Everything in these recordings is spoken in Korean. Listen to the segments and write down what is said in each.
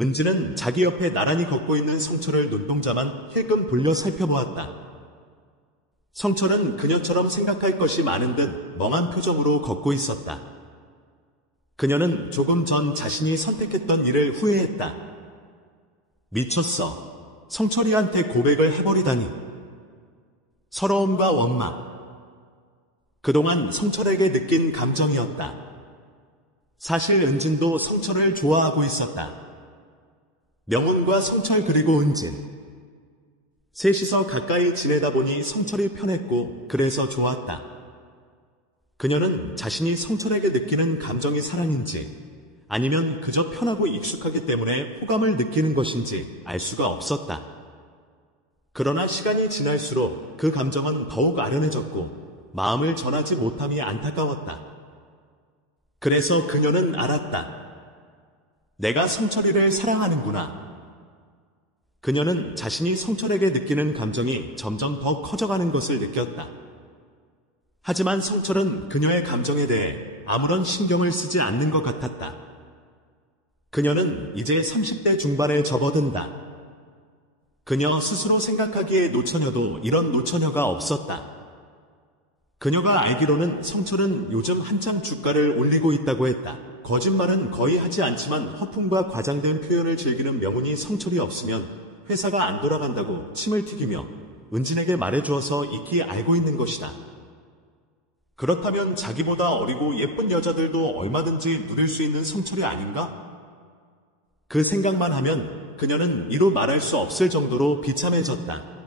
은지는 자기 옆에 나란히 걷고 있는 성철을 눈동자만 힐끔 돌려 살펴보았다. 성철은 그녀처럼 생각할 것이 많은 듯 멍한 표정으로 걷고 있었다. 그녀는 조금 전 자신이 선택했던 일을 후회했다. 미쳤어. 성철이한테 고백을 해버리다니. 서러움과 원망. 그동안 성철에게 느낀 감정이었다. 사실 은진도 성철을 좋아하고 있었다. 명훈과 성철 그리고 은진. 셋이서 가까이 지내다 보니 성철이 편했고 그래서 좋았다. 그녀는 자신이 성철에게 느끼는 감정이 사랑인지 아니면 그저 편하고 익숙하기 때문에 호감을 느끼는 것인지 알 수가 없었다. 그러나 시간이 지날수록 그 감정은 더욱 아련해졌고 마음을 전하지 못함이 안타까웠다. 그래서 그녀는 알았다. 내가 성철이를 사랑하는구나. 그녀는 자신이 성철에게 느끼는 감정이 점점 더 커져가는 것을 느꼈다. 하지만 성철은 그녀의 감정에 대해 아무런 신경을 쓰지 않는 것 같았다. 그녀는 이제 30대 중반에 접어든다. 그녀 스스로 생각하기에 노처녀도 이런 노처녀가 없었다. 그녀가 알기로는 성철은 요즘 한참 주가를 올리고 있다고 했다. 거짓말은 거의 하지 않지만 허풍과 과장된 표현을 즐기는 명훈이 성철이 없으면 회사가 안 돌아간다고 침을 튀기며 은진에게 말해주어서 익히 알고 있는 것이다. 그렇다면 자기보다 어리고 예쁜 여자들도 얼마든지 누릴 수 있는 성철이 아닌가? 그 생각만 하면 그녀는 이루 말할 수 없을 정도로 비참해졌다.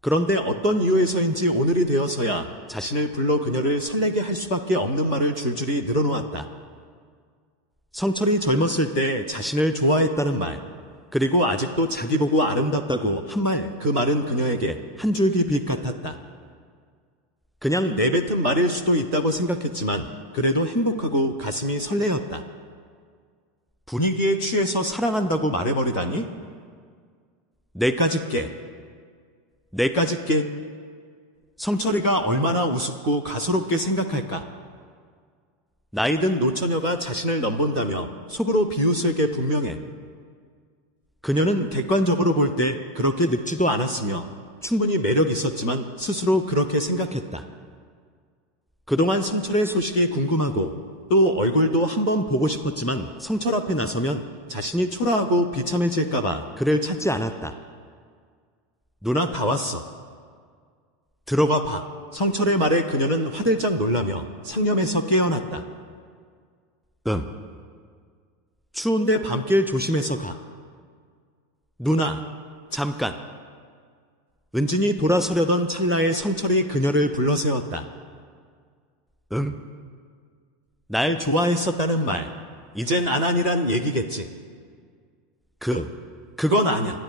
그런데 어떤 이유에서인지 오늘이 되어서야 자신을 불러 그녀를 설레게 할 수밖에 없는 말을 줄줄이 늘어놓았다. 성철이 젊었을 때 자신을 좋아했다는 말, 그리고 아직도 자기 보고 아름답다고 한 말, 그 말은 그녀에게 한 줄기 빛 같았다. 그냥 내뱉은 말일 수도 있다고 생각했지만 그래도 행복하고 가슴이 설레었다. 분위기에 취해서 사랑한다고 말해버리다니? 내까지 깨. 성철이가 얼마나 우습고 가소롭게 생각할까? 나이든 노처녀가 자신을 넘본다며 속으로 비웃을 게 분명해. 그녀는 객관적으로 볼 때 그렇게 늙지도 않았으며 충분히 매력 있었지만 스스로 그렇게 생각했다. 그동안 성철의 소식이 궁금하고 또 얼굴도 한번 보고 싶었지만 성철 앞에 나서면 자신이 초라하고 비참해질까봐 그를 찾지 않았다. 누나 다 왔어. 들어가 봐. 성철의 말에 그녀는 화들짝 놀라며 상념에서 깨어났다. 추운데 밤길 조심해서 가. 누나, 잠깐. 은진이 돌아서려던 찰나에 성철이 그녀를 불러세웠다. 날 좋아했었다는 말, 이젠 안 하니란 얘기겠지. 그건 아냐.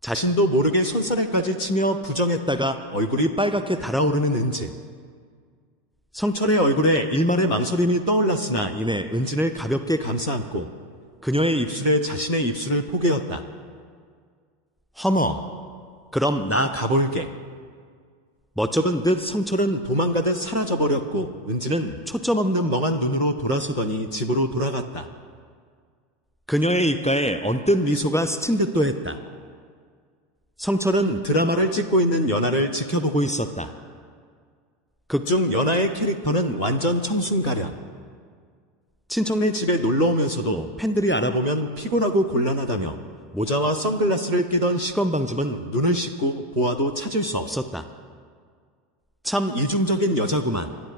자신도 모르게 손사래까지 치며 부정했다가 얼굴이 빨갛게 달아오르는 은진. 성철의 얼굴에 일말의 망설임이 떠올랐으나 이내 은진을 가볍게 감싸안고 그녀의 입술에 자신의 입술을 포개었다. 허머, 그럼 나 가볼게. 멋쩍은 듯 성철은 도망가듯 사라져버렸고 은지는 초점 없는 멍한 눈으로 돌아서더니 집으로 돌아갔다. 그녀의 입가에 언뜻 미소가 스친 듯도 했다. 성철은 드라마를 찍고 있는 연하를 지켜보고 있었다. 극중 연하의 캐릭터는 완전 청순가련. 친척네 집에 놀러오면서도 팬들이 알아보면 피곤하고 곤란하다며 모자와 선글라스를 끼던 시건방줌은 눈을 씻고 보아도 찾을 수 없었다. 참 이중적인 여자구만.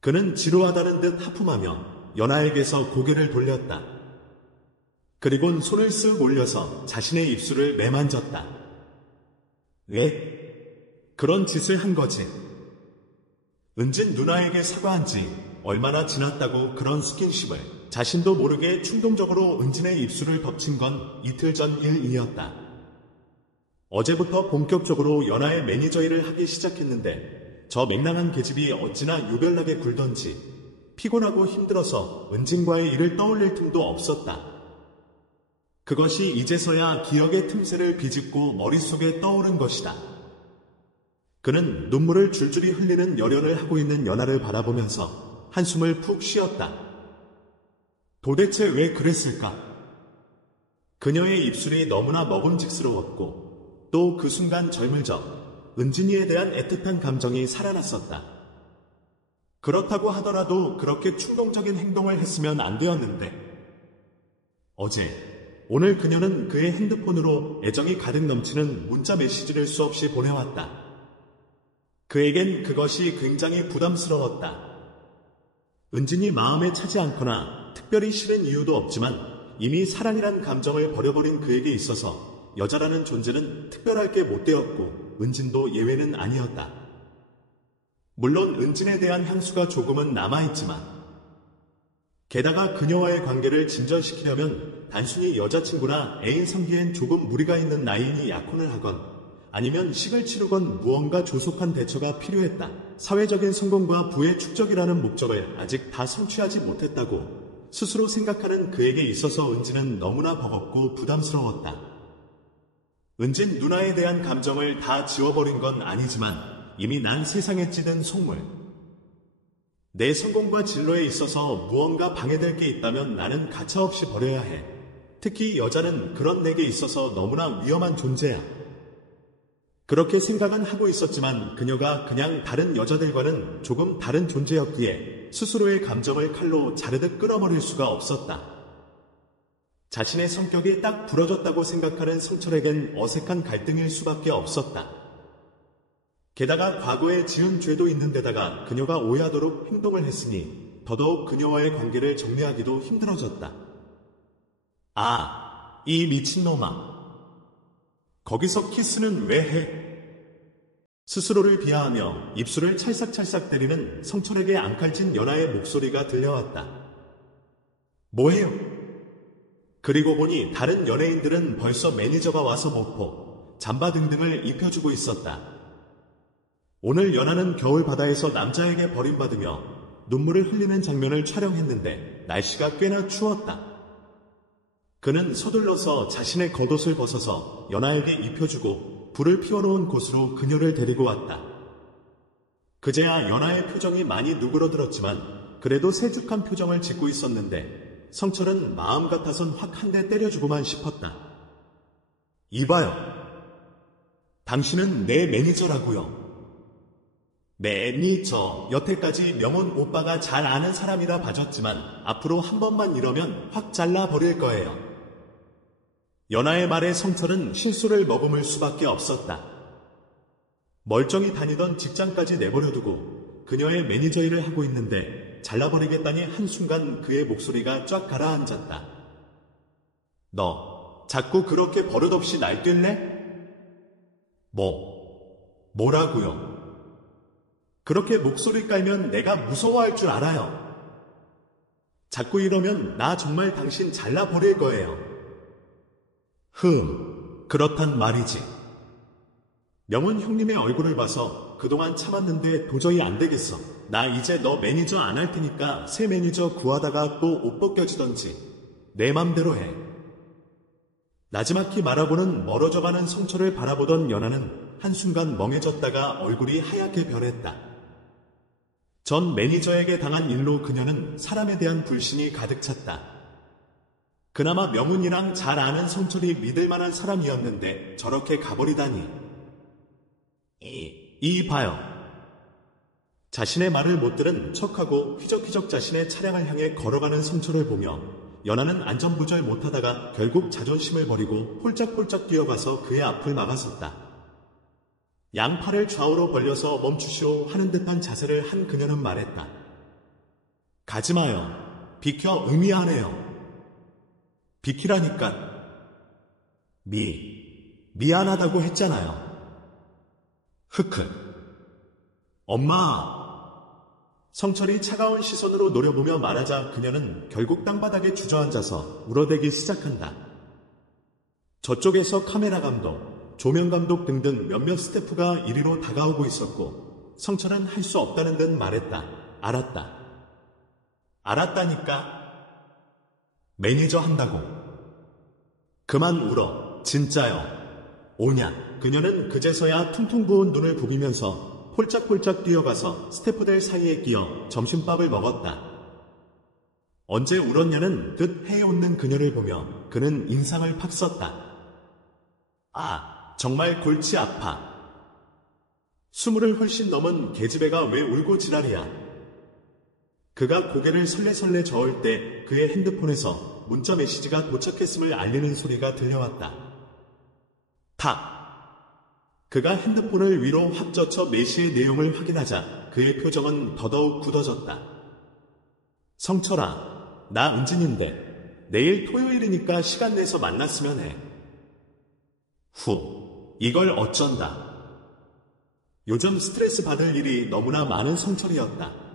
그는 지루하다는 듯 하품하며 연하에게서 고개를 돌렸다. 그리곤 손을 쓱 올려서 자신의 입술을 매만졌다. 왜? 그런 짓을 한 거지. 은진 누나에게 사과한 지 얼마나 지났다고 그런 스킨십을. 자신도 모르게 충동적으로 은진의 입술을 덮친 건 이틀 전 일이었다. 어제부터 본격적으로 연하의 매니저 일을 하기 시작했는데 저 맹랑한 계집이 어찌나 유별나게 굴던지 피곤하고 힘들어서 은진과의 일을 떠올릴 틈도 없었다. 그것이 이제서야 기억의 틈새를 비집고 머릿속에 떠오른 것이다. 그는 눈물을 줄줄이 흘리는 열연을 하고 있는 연하를 바라보면서 한숨을 푹 쉬었다. 도대체 왜 그랬을까? 그녀의 입술이 너무나 먹음직스러웠고 또 그 순간 젊을 적 은진이에 대한 애틋한 감정이 살아났었다. 그렇다고 하더라도 그렇게 충동적인 행동을 했으면 안 되었는데 오늘 그녀는 그의 핸드폰으로 애정이 가득 넘치는 문자 메시지를 수없이 보내왔다. 그에겐 그것이 굉장히 부담스러웠다. 은진이 마음에 차지 않거나 특별히 싫은 이유도 없지만 이미 사랑이란 감정을 버려버린 그에게 있어서 여자라는 존재는 특별할 게 못 되었고 은진도 예외는 아니었다. 물론 은진에 대한 향수가 조금은 남아있지만 게다가 그녀와의 관계를 진전시키려면 단순히 여자친구나 애인 삼기엔 조금 무리가 있는 나이니 약혼을 하건 아니면 식을 치르건 무언가 조속한 대처가 필요했다. 사회적인 성공과 부의 축적이라는 목적을 아직 다 성취하지 못했다고 스스로 생각하는 그에게 있어서 은진은 너무나 버겁고 부담스러웠다. 은진 누나에 대한 감정을 다 지워버린 건 아니지만 이미 난 세상에 찌든 속물. 내 성공과 진로에 있어서 무언가 방해될 게 있다면 나는 가차없이 버려야 해. 특히 여자는 그런 내게 있어서 너무나 위험한 존재야. 그렇게 생각은 하고 있었지만 그녀가 그냥 다른 여자들과는 조금 다른 존재였기에 스스로의 감정을 칼로 자르듯 끊어버릴 수가 없었다. 자신의 성격이 딱 부러졌다고 생각하는 성철에겐 어색한 갈등일 수밖에 없었다. 게다가 과거에 지은 죄도 있는 데다가 그녀가 오해하도록 행동을 했으니 더더욱 그녀와의 관계를 정리하기도 힘들어졌다. 아, 이 미친놈아. 거기서 키스는 왜 해? 스스로를 비하하며 입술을 찰싹찰싹 때리는 성철에게 앙칼진 연하의 목소리가 들려왔다. 뭐해요? 그리고 보니 다른 연예인들은 벌써 매니저가 와서 모포, 잠바 등등을 입혀주고 있었다. 오늘 연하는 겨울 바다에서 남자에게 버림받으며 눈물을 흘리는 장면을 촬영했는데 날씨가 꽤나 추웠다. 그는 서둘러서 자신의 겉옷을 벗어서 연하에게 입혀주고 불을 피워놓은 곳으로 그녀를 데리고 왔다. 그제야 연하의 표정이 많이 누그러들었지만 그래도 세죽한 표정을 짓고 있었는데 성철은 마음 같아선 확 한 대 때려주고만 싶었다. 이봐요. 당신은 내 매니저라고요. 매니저. 여태까지 명훈 오빠가 잘 아는 사람이라 봐줬지만 앞으로 한 번만 이러면 확 잘라버릴 거예요. 연하의 말에 성철은 실수를 머금을 수밖에 없었다. 멀쩡히 다니던 직장까지 내버려두고 그녀의 매니저 일을 하고 있는데 잘라버리겠다니 한순간 그의 목소리가 쫙 가라앉았다. 너 자꾸 그렇게 버릇없이 날뛸래? 뭐라고요? 그렇게 목소리 깔면 내가 무서워할 줄 알아요. 자꾸 이러면 나 정말 당신 잘라버릴 거예요. 그렇단 말이지. 명훈 형님의 얼굴을 봐서 그동안 참았는데 도저히 안 되겠어. 나 이제 너 매니저 안 할 테니까 새 매니저 구하다가 또 옷 벗겨지던지 내 맘대로 해. 나지막히 말하고는 멀어져가는 성철을 바라보던 연하는 한순간 멍해졌다가 얼굴이 하얗게 변했다. 전 매니저에게 당한 일로 그녀는 사람에 대한 불신이 가득 찼다. 그나마 명훈이랑 잘 아는 성철이 믿을 만한 사람이었는데 저렇게 가버리다니. 봐요. 자신의 말을 못 들은 척하고 휘적휘적 자신의 차량을 향해 걸어가는 성철을 보며 연하는 안전부절 못하다가 결국 자존심을 버리고 폴짝폴짝 뛰어가서 그의 앞을 막아섰다. 양팔을 좌우로 벌려서 멈추시오 하는 듯한 자세를 한 그녀는 말했다. 가지마요. 비켜. 의미하네요. 비키라니까. 미안하다고 했잖아요. 엄마. 성철이 차가운 시선으로 노려보며 말하자 그녀는 결국 땅바닥에 주저앉아서 울어대기 시작한다. 저쪽에서 카메라 감독, 조명 감독 등등 몇몇 스태프가 이리로 다가오고 있었고 성철은 할 수 없다는 듯 말했다. 알았다니까. 매니저 한다고. 그만 울어. 진짜요. 오냐. 그녀는 그제서야 퉁퉁 부은 눈을 부비면서 폴짝폴짝 뛰어가서 스태프들 사이에 끼어 점심밥을 먹었다. 언제 울었냐는 듯 해웃는 그녀를 보며 그는 인상을 팍 썼다. 아, 정말 골치 아파. 20을 훨씬 넘은 계집애가 왜 울고 지랄이야. 그가 고개를 설레설레 저을 때 그의 핸드폰에서 문자 메시지가 도착했음을 알리는 소리가 들려왔다. 탁! 그가 핸드폰을 위로 확 젖혀 메시의 내용을 확인하자 그의 표정은 더더욱 굳어졌다. 성철아, 나 은진인데 내일 토요일이니까 시간 내서 만났으면 해. 이걸 어쩐다. 요즘 스트레스 받을 일이 너무나 많은 성철이었다.